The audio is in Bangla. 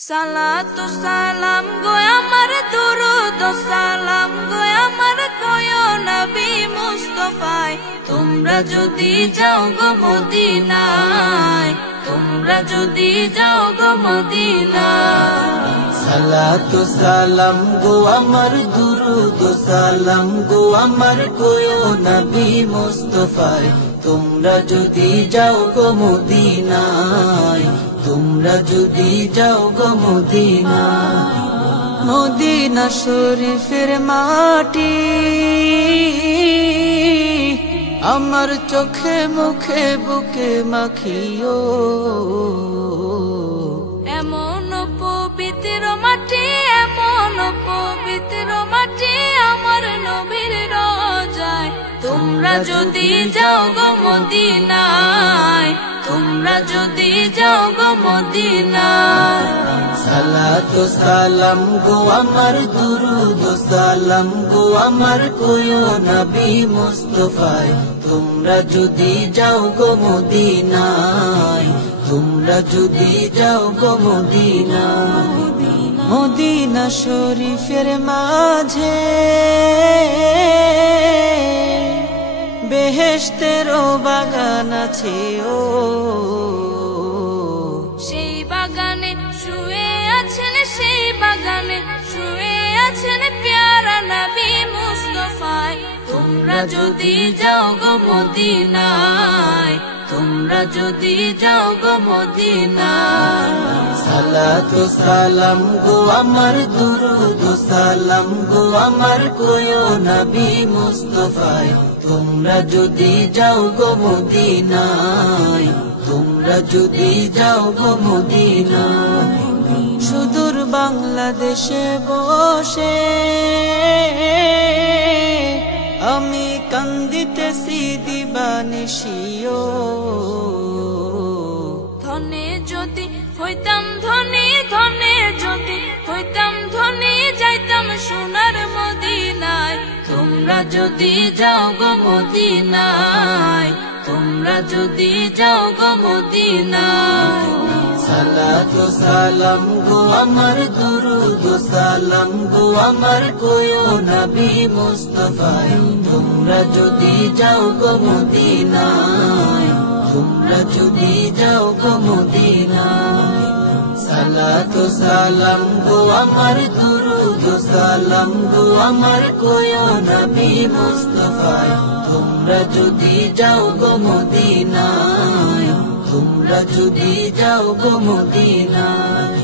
সালাতু সালাম গো আমার দুরুদ সালাম গো আমার কয়ো নবী মুস্তাফায় তোমরা যদি যাও গো মদিনায় তোমরা যদি যাও গো মদিনায় সালাতু সালাম গো আমার দুরুদ সালাম গো আমার কয়ো নবী মুস্তাফায় তোমরা যদি যাও গো মদিনায় তোমরা যদি যাও গো মদিনায় মদিনা শরীফের মাটি আমার চোখে মুখে বুকে মাখিও এমন পবিত্র মাটি এমন পবিত্র মাটি আমার নবীর রোজায় তোমরা যদি যাও গো মদিনায় তোমরা যদি যাও গো মদিনায় সালাতু সালাম গো আমার দুরুদ সালাম গো আমার কয়ো নবী মুস্তাফায় তোমরা যদি যাও গো মদিনায় তোমরা যদি যাও গো মদিনায় মদিনা শরীফের মাঝে বেহেশতেরও বাগান আছে ও সেই বাগানে শুয়ে আছেন সেই বাগানে শুয়ে আছেন প্যারা নবী মুস্তাফায় তোমরা যদি যাও গো মদিনায় তোমরা যদি যাও গো মদিনায় সালাতু সালাম গো আমার দুরুদ সালাম গো আমার কয়ো নবী মুস্তাফায় তোমরা যদি যাও গো মদিনায় তোমরা যদি যাও গো মদিনায় সুদূর বাংলাদেশে বসে আমি কান্দিতেছি দিবানিশিও ধনে যদি হইতাম ধনী ধনে যদি হইতাম ধনী যাইতাম সোনার মদিনায় তোমরা যদি যাও গো মদিনায় তোমরা যদি যাও গো মদিনায় সালাতু সালাম গো আমার দুরুদ সালাম গো আমার কয়ো নবী মুস্তাফায় তোমরা যদি যাও গো মদিনায় তোমরা যদি যাও গো মদিনায় সালাতু সালাম গো আমার দুরুদ সালাম গো আমার কয়ো নবী মুস্তাফায় তোমরা যদি যাও গো মদিনায় তোমরা যদি যাও গো মদিনায়